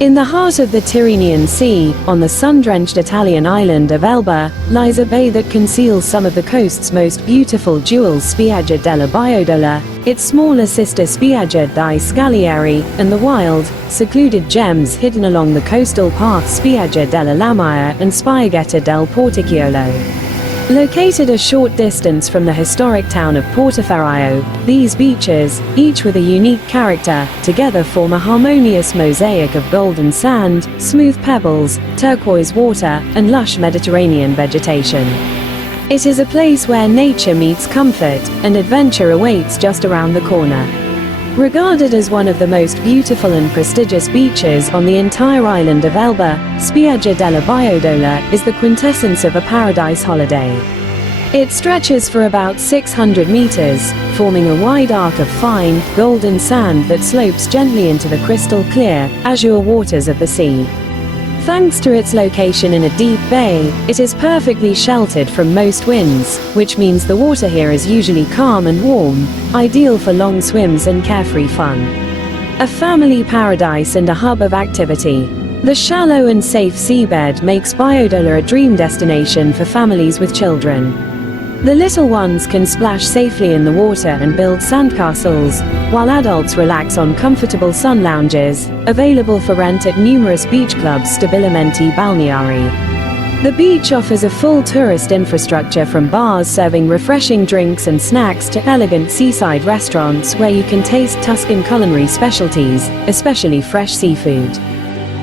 In the heart of the Tyrrhenian Sea, on the sun-drenched Italian island of Elba, lies a bay that conceals some of the coast's most beautiful jewels: Spiaggia della Biodola, its smaller sister Spiaggia di Scaglieri, and the wild, secluded gems hidden along the coastal path Spiaggia della Lamaia and Spiaggia del Porticciolo. Located a short distance from the historic town of Portoferraio, these beaches, each with a unique character, together form a harmonious mosaic of golden sand, smooth pebbles, turquoise water, and lush Mediterranean vegetation. It is a place where nature meets comfort, and adventure awaits just around the corner. Regarded as one of the most beautiful and prestigious beaches on the entire island of Elba, Spiaggia della Biodola is the quintessence of a paradise holiday. It stretches for about 600 meters, forming a wide arc of fine, golden sand that slopes gently into the crystal clear, azure waters of the sea. Thanks to its location in a deep bay, it is perfectly sheltered from most winds, which means the water here is usually calm and warm, ideal for long swims and carefree fun. A family paradise and a hub of activity, the shallow and safe seabed makes Biodola a dream destination for families with children. The little ones can splash safely in the water and build sandcastles, while adults relax on comfortable sun lounges, available for rent at numerous beach clubs. Stabilimenti Balneari. The beach offers a full tourist infrastructure, from bars serving refreshing drinks and snacks to elegant seaside restaurants where you can taste Tuscan culinary specialties, especially fresh seafood.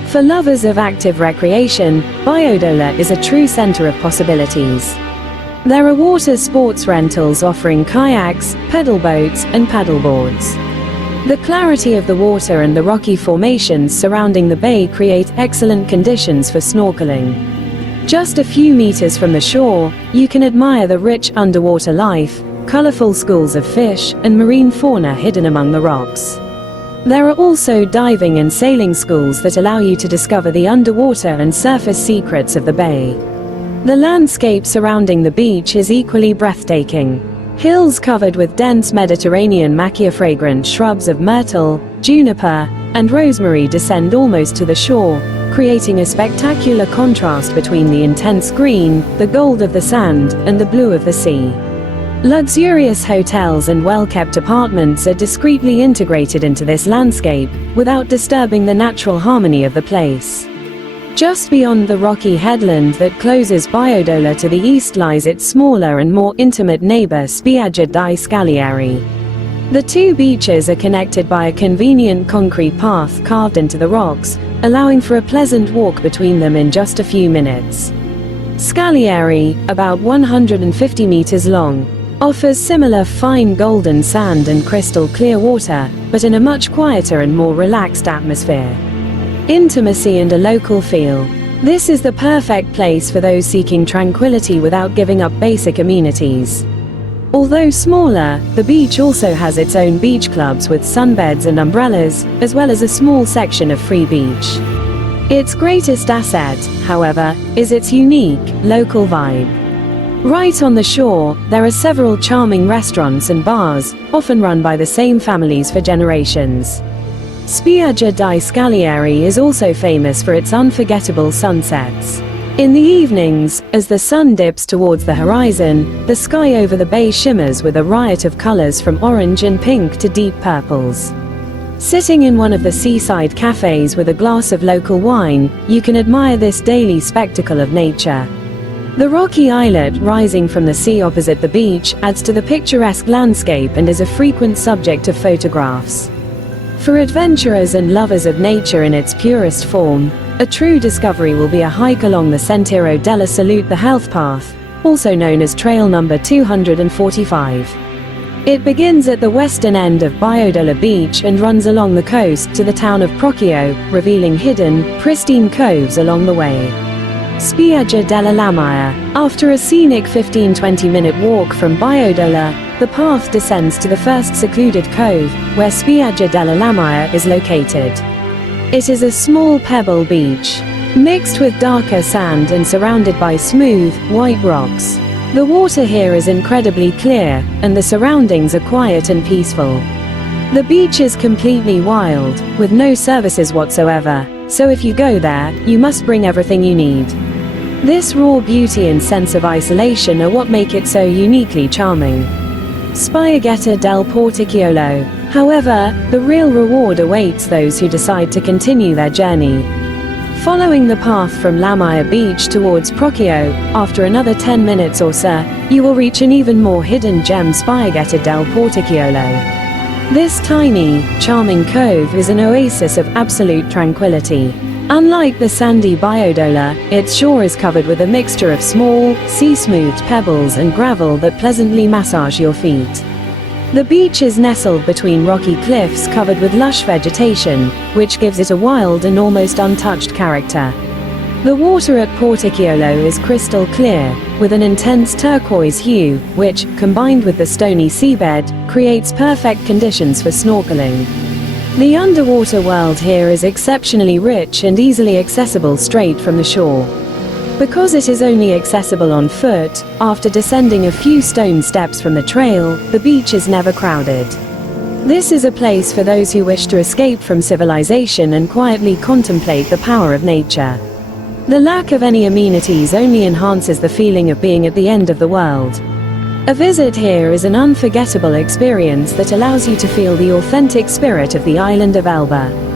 For lovers of active recreation, Biodola is a true center of possibilities. There are water sports rentals offering kayaks, pedal boats, and paddleboards. The clarity of the water and the rocky formations surrounding the bay create excellent conditions for snorkeling. Just a few meters from the shore, you can admire the rich underwater life, colorful schools of fish, and marine fauna hidden among the rocks. There are also diving and sailing schools that allow you to discover the underwater and surface secrets of the bay. The landscape surrounding the beach is equally breathtaking. Hills covered with dense Mediterranean macchia-fragrant shrubs of myrtle, juniper, and rosemary descend almost to the shore, creating a spectacular contrast between the intense green, the gold of the sand, and the blue of the sea. Luxurious hotels and well-kept apartments are discreetly integrated into this landscape, without disturbing the natural harmony of the place. Just beyond the rocky headland that closes Biodola to the east lies its smaller and more intimate neighbor Spiaggia di Scaglieri. The two beaches are connected by a convenient concrete path carved into the rocks, allowing for a pleasant walk between them in just a few minutes. Scaglieri, about 150 meters long, offers similar fine golden sand and crystal clear water, but in a much quieter and more relaxed atmosphere. Intimacy and a local feel. This is the perfect place for those seeking tranquility without giving up basic amenities. Although smaller, the beach also has its own beach clubs with sunbeds and umbrellas, as well as a small section of free beach. Its greatest asset, however, is its unique, local vibe. Right on the shore, there are several charming restaurants and bars, often run by the same families for generations. Spiaggia di Scaglieri is also famous for its unforgettable sunsets. In the evenings, as the sun dips towards the horizon, the sky over the bay shimmers with a riot of colors from orange and pink to deep purples. Sitting in one of the seaside cafes with a glass of local wine, you can admire this daily spectacle of nature. The rocky islet rising from the sea opposite the beach adds to the picturesque landscape and is a frequent subject of photographs. For adventurers and lovers of nature in its purest form, a true discovery will be a hike along the Sentiero della Salute, the health path, also known as trail number 245. It begins at the western end of Biodola Beach and runs along the coast to the town of Porticciolo, revealing hidden, pristine coves along the way. Spiaggia della Lamaia. After a scenic 15-20 minute walk from Biodola, the path descends to the first secluded cove, where Spiaggia della Lamaia is located. It is a small pebble beach, mixed with darker sand and surrounded by smooth, white rocks. The water here is incredibly clear, and the surroundings are quiet and peaceful. The beach is completely wild, with no services whatsoever, So if you go there, you must bring everything you need. This raw beauty and sense of isolation are what make it so uniquely charming. Spiaggia del Porticciolo. However, the real reward awaits those who decide to continue their journey. Following the path from Lamaia Beach towards Porticciolo, after another 10 minutes or so, you will reach an even more hidden gem, Spiaggia del Porticciolo. This tiny, charming cove is an oasis of absolute tranquility. Unlike the sandy Biodola, its shore is covered with a mixture of small, sea-smoothed pebbles and gravel that pleasantly massage your feet. The beach is nestled between rocky cliffs covered with lush vegetation, which gives it a wild and almost untouched character. The water at Porticciolo is crystal clear, with an intense turquoise hue, which, combined with the stony seabed, creates perfect conditions for snorkeling. The underwater world here is exceptionally rich and easily accessible straight from the shore. Because it is only accessible on foot, after descending a few stone steps from the trail, the beach is never crowded. This is a place for those who wish to escape from civilization and quietly contemplate the power of nature. The lack of any amenities only enhances the feeling of being at the end of the world. A visit here is an unforgettable experience that allows you to feel the authentic spirit of the island of Elba.